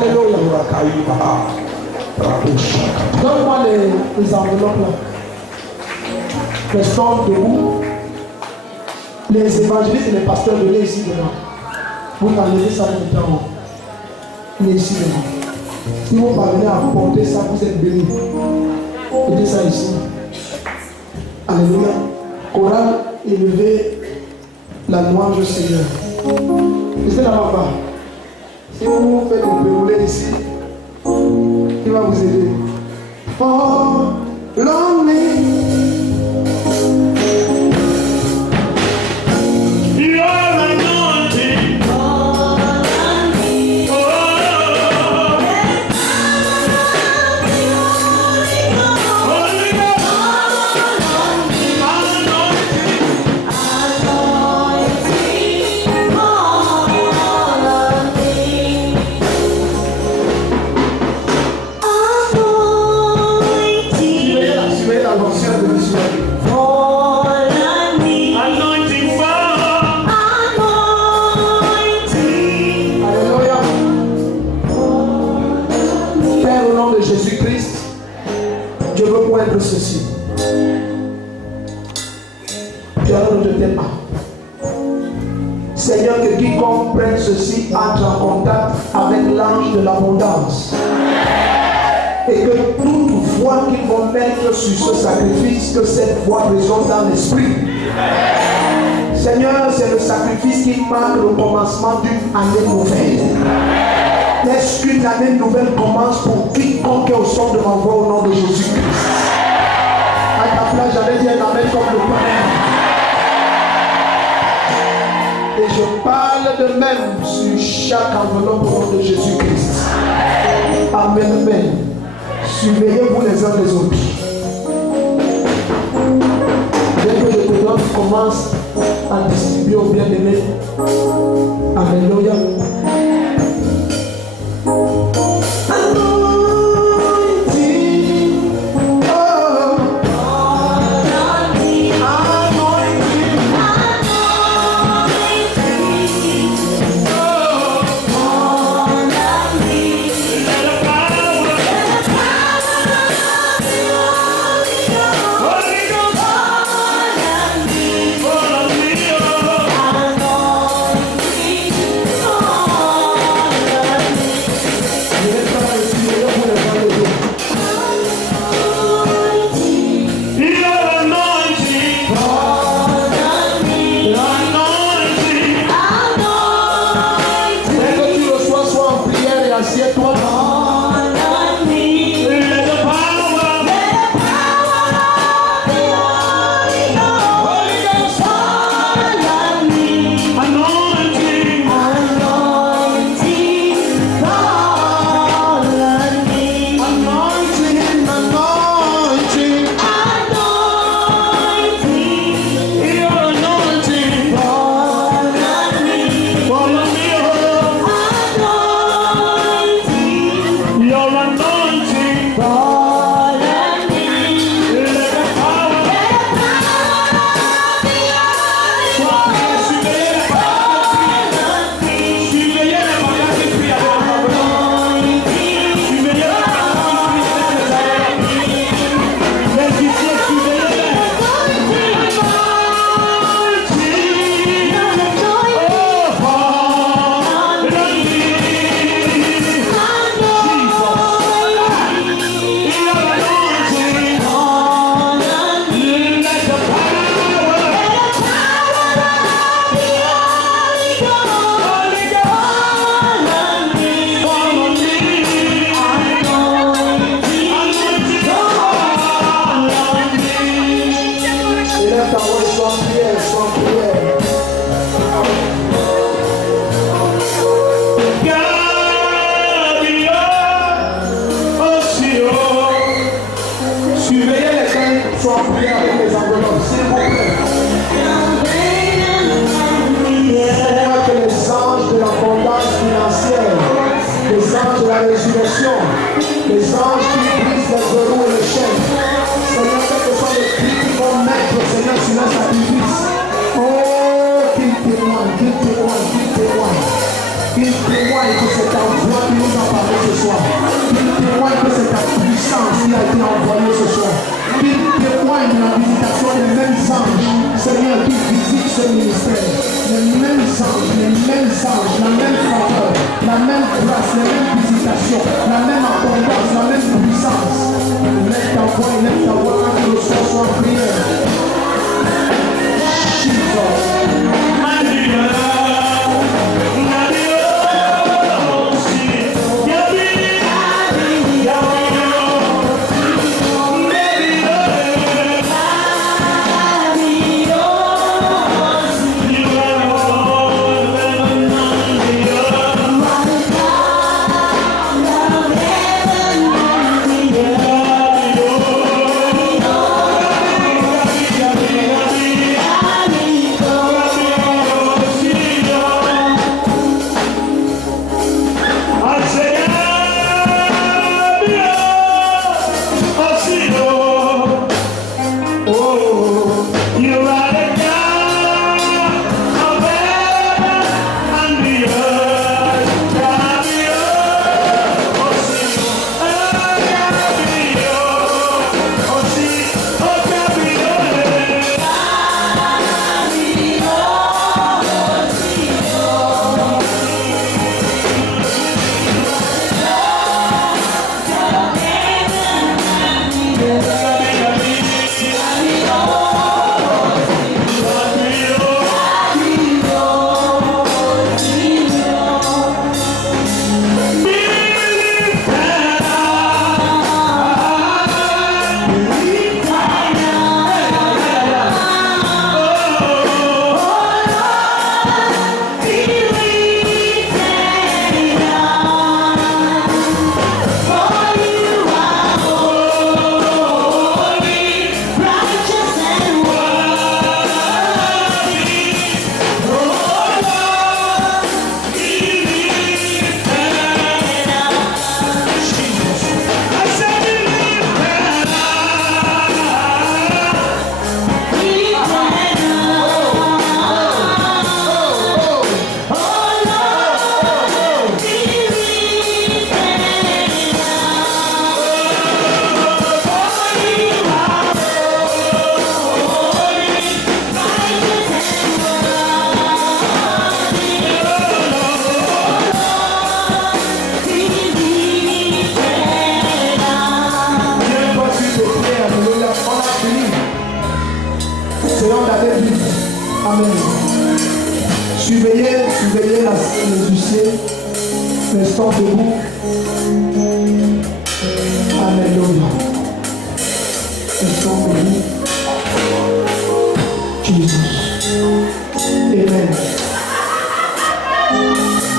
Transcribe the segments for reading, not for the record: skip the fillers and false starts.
Alléluia. Donne-moi les enveloppes là. Restons debout. Les évangélistes et les pasteurs, venez ici devant. Vous enlevez ça maintenant. Venez ici devant. Si vous parvenez à porter ça, vous êtes bénis. Mettez ça ici. Alléluia. Chorale, élevez la louange au Seigneur. Laissez la main. Si vous faites le déroulé ici, il va vous aider. Oh, l'homme. Ceci. Tu as ne te tais pas. Seigneur, que quiconque prenne ceci entre en contact avec l'ange de l'abondance. Et que toute foi qu'ils vont mettre sur ce sacrifice, que cette foi résonne dans l'esprit. Seigneur, c'est le sacrifice qui marque le commencement d'une année nouvelle. Laisse qu'une année nouvelle commence pour quiconque est au son de ma voix au nom de Jésus-Christ. À ta place, j'avais dit un amen comme le Père. Et je parle de même sur chaque enveloppe au nom de Jésus-Christ. Amen, amen. Surveillez-vous les uns les autres. Dès que je te donne, commence à distribuer au bien-aimé. Alléluia. Oh qui a été envoyé ce soir, qui témoigne de la visitation des mêmes anges, Seigneur, qui visitent ce ministère, les mêmes anges, la même faveur, la même grâce, les mêmes visitations, la même abondance, la même puissance. Lève ta voix, que le soir soit en prière. Restons debout. Alléluia. Restons debout. Jésus. Amen.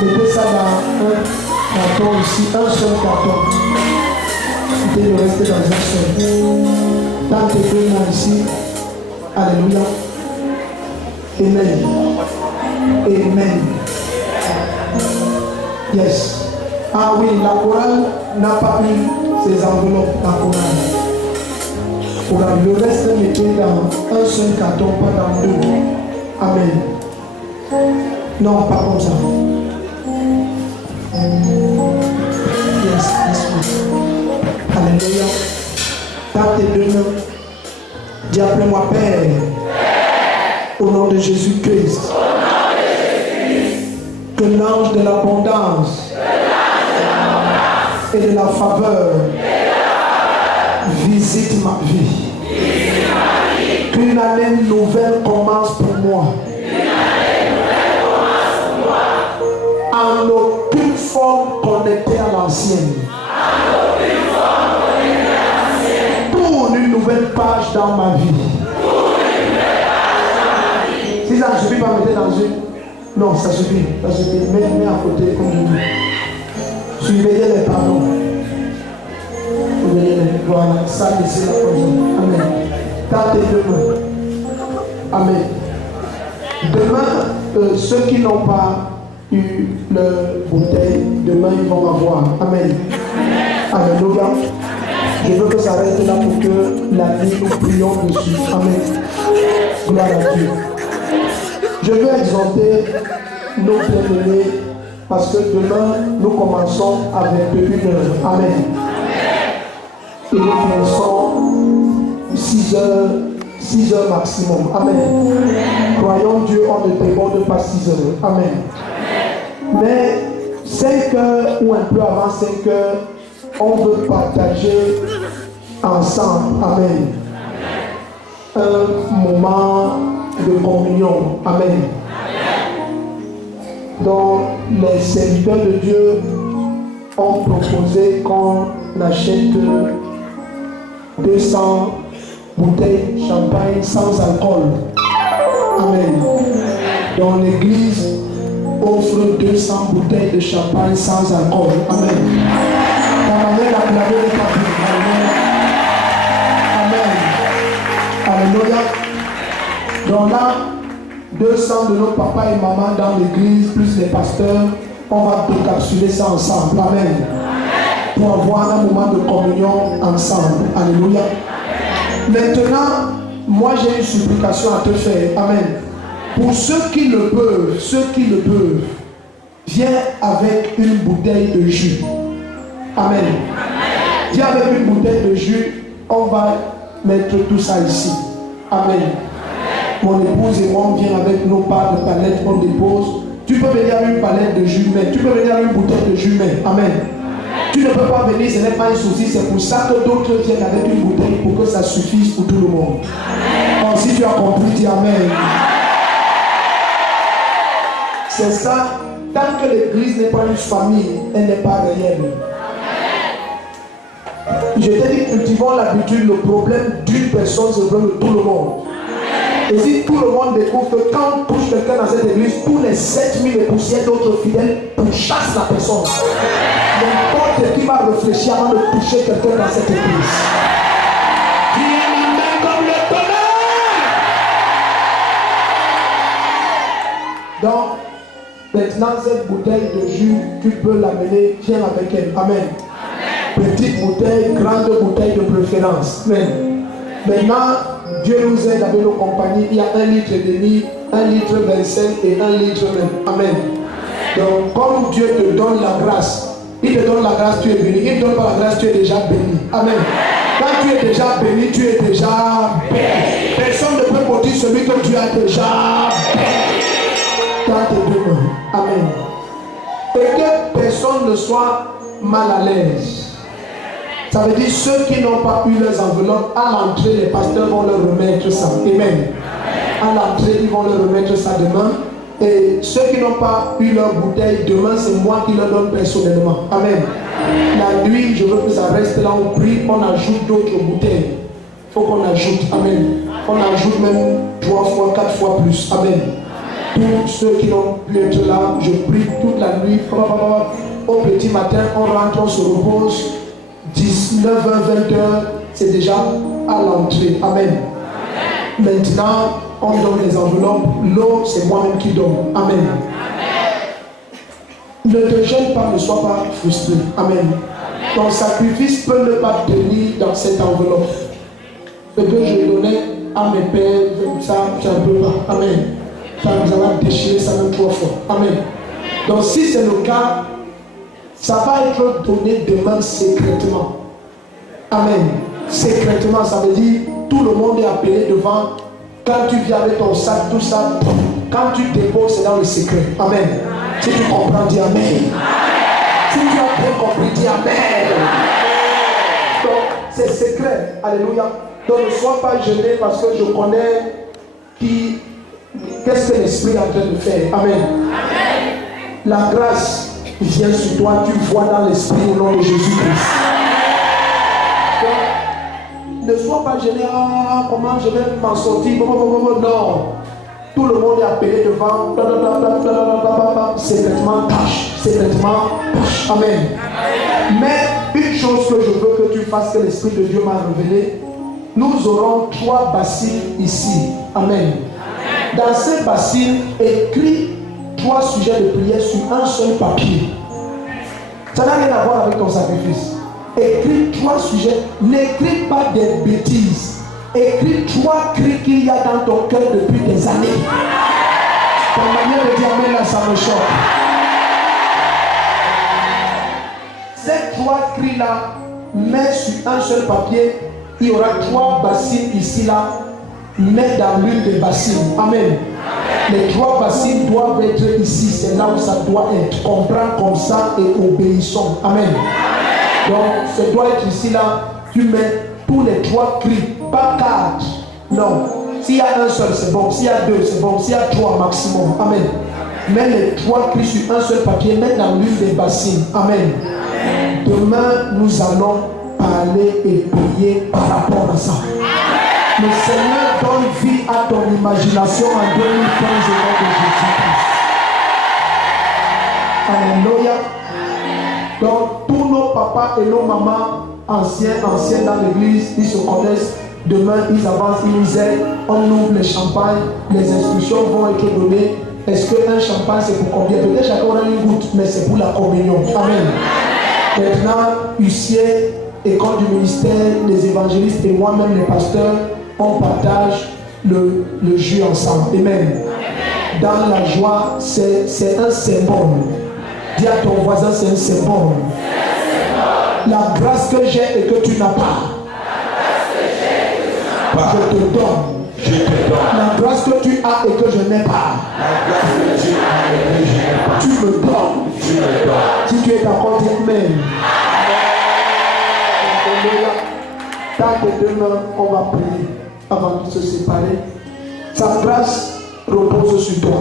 Mettez ça dans un carton ici, un seul carton. Mettez le rester dans un seul. Tant que deux mains ici. Alléluia. Amen. Amen. Yes. Ah oui, la chorale n'a pas eu ses enveloppes, la chorale. Le reste mettez dans un seul carton, pas dans deux. Amen. Non, pas comme ça. Yes, yes, yes. Alléluia. Tape tes deux mains. Dis après moi, Père. Au nom de Jésus-Christ. Que l'ange de l'abondance et de la faveur visite ma vie. Qu'une année nouvelle commence pour moi. En aucune forme connectée à l'ancienne. Pour une nouvelle page dans ma vie. Si ça ne suffit pas, mettez dans une. Non, ça suffit. Ça suffit. Mets à côté comme je dis. Surveillez les pardons. Surveillez les. Voilà. Ça, laissez la personne. Amen. Tâtez demain. Amen. Demain, ceux qui n'ont pas eu leur bouteille, demain ils vont avoir. Amen. Alléluia. Je veux que ça reste là pour que la nuit nous prions dessus. Amen. Gloire à Dieu. Je veux exhorter nos bien-aimés parce que demain nous commençons avec 1h. Amen. Et nous finissons 6 heures maximum. Amen. Croyons Dieu, on ne déborde pas 6 heures. Amen. Mais 5 heures ou un peu avant 5 heures, on veut partager ensemble. Amen. Un moment de communion. Amen. Donc, les serviteurs de Dieu ont proposé qu'on achète 200 bouteilles de champagne sans alcool. Amen. Donc, l'église offre 200 bouteilles de champagne sans alcool. Amen. La manière d'acclamer les papiers. Amen. Alléluia. Donc là, 200 de nos papas et mamans dans l'église, plus les pasteurs, on va décapsuler ça ensemble. Amen. Pour avoir un moment de communion ensemble. Alléluia. Maintenant, moi j'ai une supplication à te faire. Amen. Pour ceux qui le peuvent, viens avec une bouteille de jus. Amen. Viens avec une bouteille de jus, on va mettre tout ça ici. Amen. Mon épouse et moi, on vient avec nos parts de palette, on dépose. Tu peux venir avec une palette de jus, mais tu peux venir avec une bouteille de jus, mais Amen. Tu ne peux pas venir, ce n'est pas un souci, c'est pour ça que d'autres viennent avec une bouteille pour que ça suffise pour tout le monde. Donc, si tu as compris, dis Amen. C'est ça, tant que l'église n'est pas une famille, elle n'est pas réelle. Je t'ai dit, cultivons l'habitude, le problème d'une personne, c'est le problème de tout le monde. Et si tout le monde découvre que quand on touche quelqu'un dans cette église, tous les 7000 et poussières d'autres fidèles pourchassent la personne. N'importe qui va réfléchir avant de toucher quelqu'un dans cette église. Viens la main comme le tonnerre. Donc, maintenant, cette bouteille de jus, tu peux l'amener, viens avec elle. Amen. Petite bouteille, grande bouteille de préférence. Amen. Maintenant, Dieu nous aide avec nos compagnies. Il y a 1,5 litre, 1,25 litre et 1 litre même. Amen. Donc, comme Dieu te donne la grâce, il te donne la grâce, tu es béni. Il ne te donne pas la grâce, tu es déjà béni. Amen. Quand tu es déjà béni, tu es déjà béni. Personne ne peut maudire celui que tu as déjà béni. Dans tes deux mains. Amen. Et que personne ne soit mal à l'aise. Ça veut dire ceux qui n'ont pas eu leurs enveloppes, à l'entrée, les pasteurs vont leur remettre ça. Amen. À l'entrée, ils vont leur remettre ça demain. Et ceux qui n'ont pas eu leur bouteille, demain, c'est moi qui leur donne personnellement. Amen. La nuit, je veux que ça reste là, on prie, on ajoute d'autres bouteilles. Il faut qu'on ajoute. Amen. On ajoute même 3 fois, 4 fois plus. Amen. Tous ceux qui n'ont pu être là, je prie toute la nuit. Au petit matin, on rentre, on se repose. 19h, 20h, c'est déjà à l'entrée. Amen. Maintenant, on donne les enveloppes. L'eau, c'est moi-même qui donne. Amen. Ne te gêne pas, ne sois pas frustré. Amen. Ton sacrifice peut ne pas tenir dans cette enveloppe. Ce que je donnais à mes pères, ça, je ne peux pas. Amen. Ça nous allons déchirer ça même 3 fois. Amen. Donc si c'est le cas, ça va être donné demain secrètement. Amen. Secrètement, ça veut dire tout le monde est appelé devant. Quand tu viens avec ton sac, tout ça, quand tu déposes, c'est dans le secret. Amen. Si tu comprends, dis Amen. Si tu as bien compris, dis Amen. Donc, c'est secret. Alléluia. Donc, ne sois pas gêné parce que je connais qu'est-ce que l'Esprit est en train de faire. Amen. La grâce vient sur toi, tu vois dans l'Esprit au nom de Jésus-Christ. Ne sois pas gêné, comment je vais m'en sortir, non. Tout le monde est appelé devant, secrètement, tâche. Amen. Mais une chose que je veux que tu fasses, que l'Esprit de Dieu m'a révélé, nous aurons 3 bassines ici. Amen. Dans ces bassines, écris 3 sujets de prière sur un seul papier. Ça n'a rien à voir avec ton sacrifice. Écris 3 sujets. N'écris pas des bêtises. Écris 3 cris qu'il y a dans ton cœur depuis des années. Ta manière de dire Amen là, ça me choque. Ces 3 cris là, mets sur un seul papier, il y aura 3 bassines ici, là. Mets dans l'une des bassines. Amen. Les 3 bassines doivent être ici. C'est là où ça doit être. Comprends comme ça et obéissons. Amen. Donc, ça doit être ici, là. Tu mets tous les 3 cris. Pas 4. Non. S'il y a un seul, c'est bon. S'il y a 2, c'est bon. S'il y a 3 maximum. Amen. Mets les 3 cris sur un seul papier. Mets dans l'une des bassines. Amen. Demain, nous allons parler et prier par rapport à ça. Le Seigneur donne vie à ton imagination en 2015 au nom de Jésus-Christ. Alléluia. Donc, tous nos papas et nos mamans, anciens dans l'église, ils se connaissent. Demain, ils avancent, ils nous aident. On ouvre les champagnes. Les instructions vont être données. Est-ce qu'un champagne, c'est pour combien? Peut-être chacun aura une goutte, mais c'est pour la communion. Amen. Maintenant, huissier, école du ministère, les évangélistes et moi-même, les pasteurs, on partage le jus ensemble. Amen. Dans la joie, c'est un symbole. Dis à ton voisin, c'est un symbole. La grâce que j'ai et que tu n'as pas, je te donne. La grâce que tu as et que je n'ai pas, tu me donnes. Si tu es d'accord, dis Amen. Dans tes 2 mains, on va prier avant de se séparer. Sa grâce repose sur toi.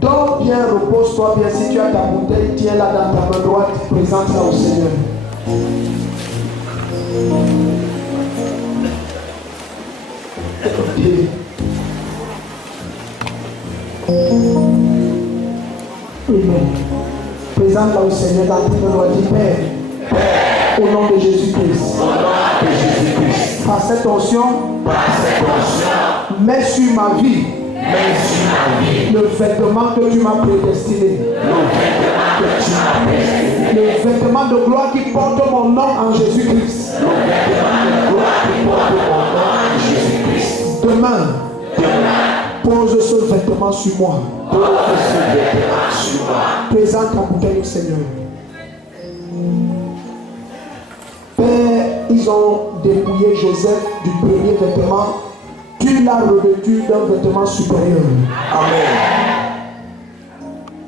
Donc bien, repose-toi bien. Si tu as ta bouteille, tiens-la dans ta main droite, présente-la au Seigneur. Amen. Présente-la au Seigneur dans ta main droite. Dis Père, au nom de Jésus-Christ. Par cette onction, mets sur ma vie le vêtement que tu m'as prédestiné. Le vêtement de gloire qui porte mon nom en Jésus-Christ. Demain, pose ce vêtement sur moi. Présente ta bouteille au Seigneur. Père, ils ont dépouillé Joseph du premier vêtement. Tu l'as revêtu d'un vêtement supérieur. Amen.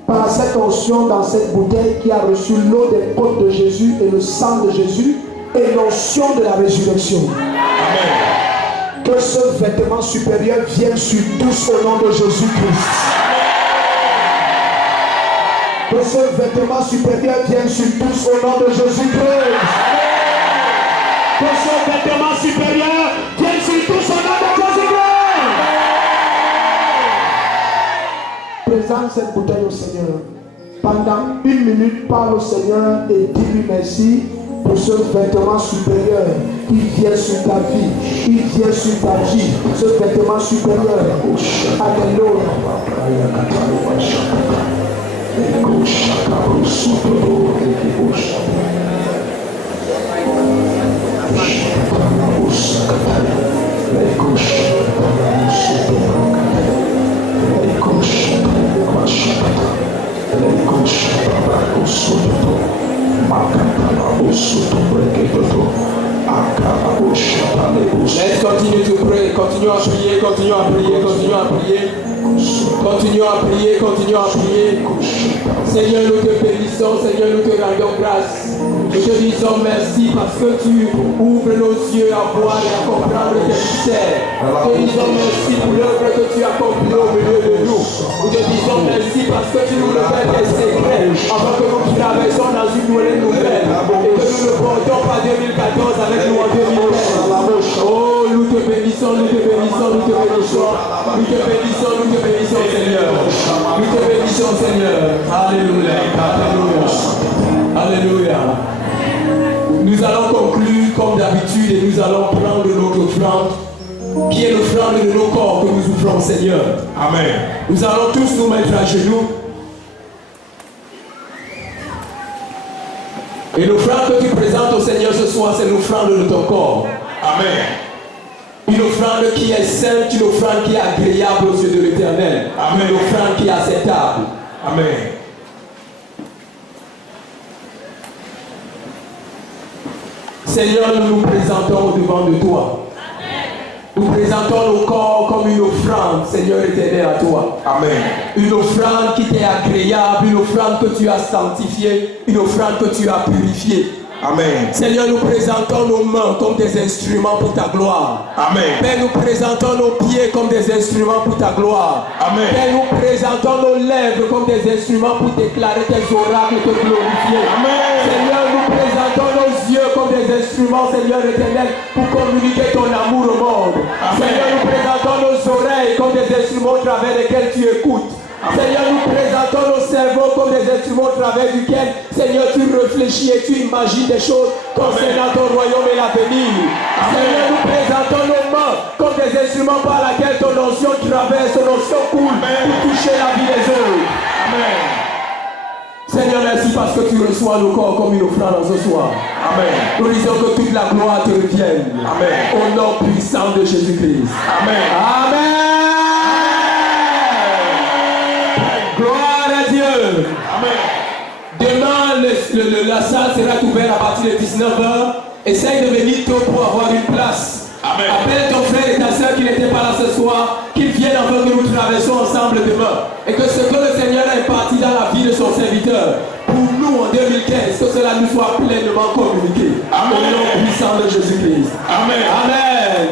Par cette onction dans cette bouteille qui a reçu l'eau des côtes de Jésus et le sang de Jésus et l'onction de la résurrection. Amen. Que ce vêtement supérieur vienne sur tous au nom de Jésus-Christ. Que ce vêtement supérieur vienne sur tous au nom de Jésus-Christ. Que ce vêtement supérieur vienne sur tous au nom de Jésus-Christ. Présente cette bouteille au Seigneur. Pendant 1 minute, parle au Seigneur et dis-lui merci pour ce vêtement supérieur. Il vient sur ta vie. Il vient sur ta vie. Ce vêtement supérieur. Alléluia. Let's continue to pray. Continuons à prier, continuons à prier, continuons à prier. Continuons à prier, continuons à prier. Seigneur, nous te bénissons, Seigneur, nous te rendons grâce. Nous te disons merci parce que tu ouvres nos yeux à voir et à comprendre tes mystères. Nous te disons merci pour l'œuvre que tu as accomplie au milieu de nous. Nous te disons merci parce que tu nous révèles tes secrets avant que nous traversons dans une nouvelle et que nous ne portons pas 2014 avec nous en 2015. Oh, nous te bénissons, nous te bénissons, nous te bénissons. Nous te bénissons, nous te bénissons, Seigneur. Nous te bénissons, Seigneur. Alléluia. Alléluia. Alléluia. Nous allons conclure comme d'habitude et nous allons prendre notre offrande, qui est l'offrande de nos corps que nous ouvrons, Seigneur. Amen. Nous allons tous nous mettre à genoux. Et l'offrande que tu présentes au Seigneur ce soir, c'est l'offrande de ton corps. Amen. Une offrande qui est sainte, une offrande qui est agréable aux yeux de l'Éternel. Amen. Une offrande qui est acceptable. Amen. Seigneur, nous nous présentons devant de toi. Nous présentons nos corps comme une offrande, Seigneur éternel, à toi. Amen. Une offrande qui t'est agréable, une offrande que tu as sanctifiée, une offrande que tu as purifiée. Amen. Seigneur, nous présentons nos mains comme des instruments pour ta gloire. Amen. Père, nous présentons nos pieds comme des instruments pour ta gloire. Amen. Père, nous présentons nos lèvres comme des instruments pour déclarer tes oracles, te glorifier. Amen. Seigneur, nous présentons nos yeux comme des instruments, Seigneur éternel, pour communiquer ton amour au monde. Amen. Seigneur, nous présentons nos oreilles comme des instruments au travers desquels tu écoutes. Seigneur, nous présentons nos cerveaux comme des instruments au travers duquel, Seigneur, tu réfléchis et tu imagines des choses concernant ton royaume et l'avenir. Seigneur, nous présentons nos mains comme des instruments par lesquels ton onction traverse, ton onction coule pour toucher la vie des autres. Amen. Seigneur, merci parce que tu reçois nos corps comme une offrande ce soir. Amen. Nous disons que toute la gloire te revienne. Amen. Au nom puissant de Jésus-Christ. Amen. Amen. Gloire à Dieu. Amen. Demain, la salle sera ouverte à partir de 19h. Essaye de venir tôt pour avoir une place. Amen. Appelle ton frère et ta soeur qui n'étaient pas là ce soir, qu'ils viennent afin que nous traversons ensemble demain. Et que ce que le Seigneur a imparti dans la vie de son serviteur, pour nous en 2015, que cela nous soit pleinement communiqué. Amen. Au nom puissant de Jésus-Christ. Amen. Amen.